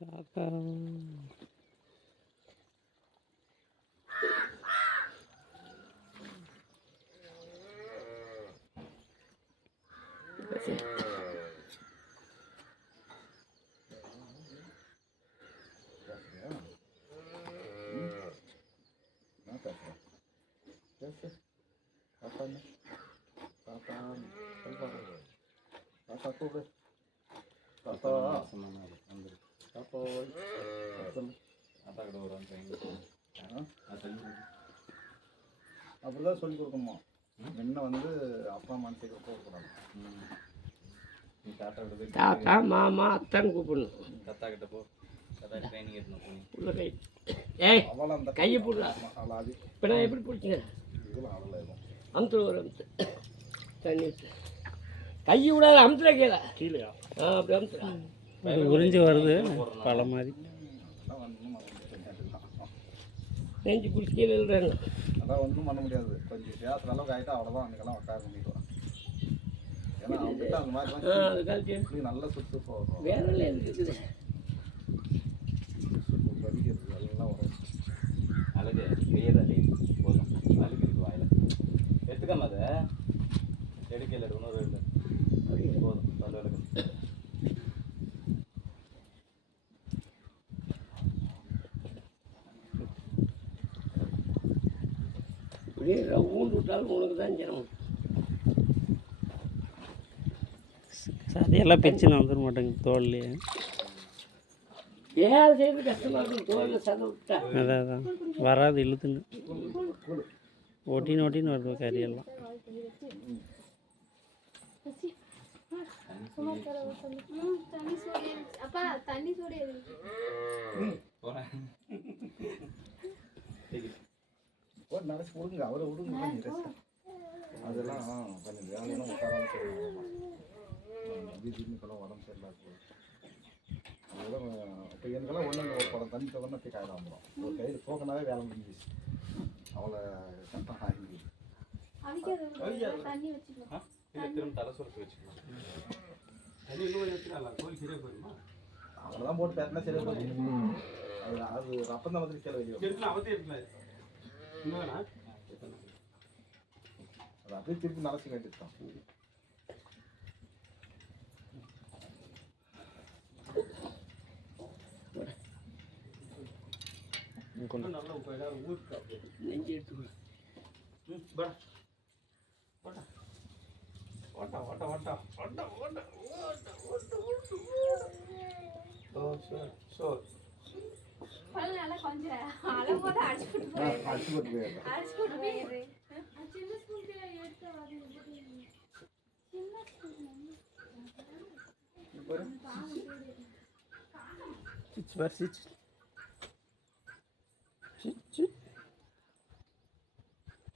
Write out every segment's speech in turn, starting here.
தாத்தா அப்படிதான் சொல்லி கொடுக்கணுமா? என்ன வந்து அப்பா அம்மான்னு சேர்க்க போகக்கூடாது. தாத்தா மாமா அத்தான் கூப்பிடணும். தாத்தா கிட்ட போ. தாத்தா ட்ரைனிங் எடுக்கணும். உள்ள கை ஏய் கையை போடலாம். இப்போ நான் எப்படி பிடிச்சிங்க? அமுத்து ஒரு அமுத்து தண்ணி கையை விடாத அமுத்துற கீழே கீழே அப்படி அமுத்துறா உறிஞ்சி வருது பழம் மாதிரி நெஞ்சு பிடிச்சி கீழே எழுதுறாங்க. அதான் ஒன்றும் பண்ண முடியாது. கொஞ்சம் பேசுகிற அளவுக்கு ஆகிட்டா அவ்வளோதான். அன்றைக்கெல்லாம் உட்கார பண்ணிடுவான். ஏன்னா அவங்ககிட்ட அந்த மாதிரி நல்லா சுற்று போகும். வேற இருக்குது வலிக்கிறது எல்லாம் வரும். அழகு பெரியது அடி போதும். அழுகு இருக்கு வாயில் எடுத்துக்காம அதை எடுக்கல உணர்வு இல்லை போதும். பல்லு அழகு இப்படியே ஊண்டு விட்டாலும் உனக்கு தான் ஜனம். சதையெல்லாம் பிரச்சனை வந்துட மாட்டேங்குது தோல்லையே. வேலை செய்யறது கஷ்டமாக இருக்கும். தோலில் சதை விட்டா அதான் வராது இழுத்துன்னு ஒட்டின்னு வருது கறியெல்லாம். நடச்சு விடுங்க, அவரை விடுங்க. அதெல்லாம் கொஞ்சம் வேலையெல்லாம் உட்காராம செய்யணும். வீட்டுக்கெல்லாம் உடம்பு சரியில்லாது. அதெல்லாம் இப்போ எனக்கெல்லாம் ஒன்றும் ஒரு படம் தண்ணி தோணுன்னா போய் காயிட வந்துடும். ஒரு கையில் தோக்கினாவே வேலை முடிஞ்சிச்சு. அவளை கஷ்டம் ஆகிடுது. தலை சுரத்து வச்சுக்கலாம். அவ்வளோதான் போட்டு பேசினா சரியாக போச்சு. அது அப்பந்தான் வந்து கீழே வெளியே அது அப்படியே திருப்பி நடச்சு வேண்டியதுதான். நெஞ்சு எடுத்து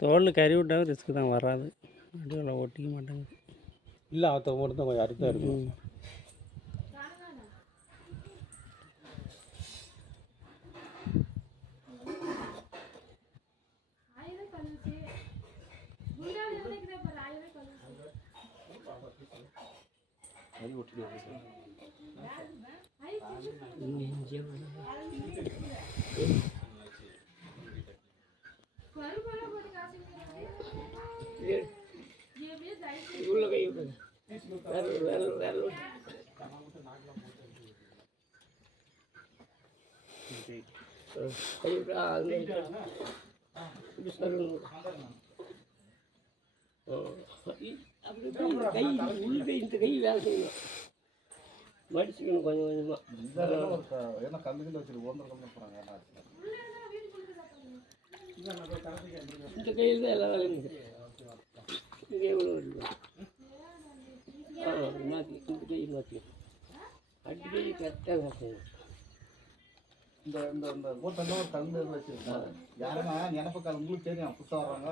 தோல் கறி விட்டாலும் ரிஸ்க்கு தான், வராது. அப்படியே ஒட்டிக்க மாட்டேங்குது. இல்லை அவத்த மட்டும் தான் கொஞ்சம் அரிதாக இருக்கும். உள்ள கை விடுங்க. வேற கை விட்டா அப்படி கை உள்ள கை இந்த கை வேலை செய்யணும். மடிச்சுக்கணும் கொஞ்சம் கொஞ்சமாக. ஏன்னா கல்லுகள் வச்சுட்டு ஓடுறதுக்கு போகிறாங்க. இந்த கையில் தான் எல்லா வேலையும் இருக்குது. இது எவ்வளோ வருது? மாற்றி இந்த கை மாற்றி அடிக்கடி கரெக்டாக வேலை செய்யணும். இந்த இந்த இந்த போட்டில் ஒரு கல் வச்சுருக்கேன். யாருன்னா நினப்பு கல் உங்களுக்கு தெரியும். புதுசாக வர்றாங்க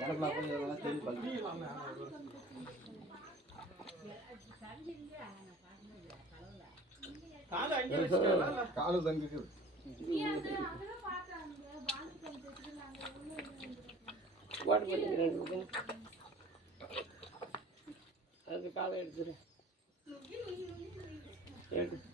நினப்பில் போய் தெரியும் கல் காலு தங்கிக்குது. அது காலை எடுத்துரு.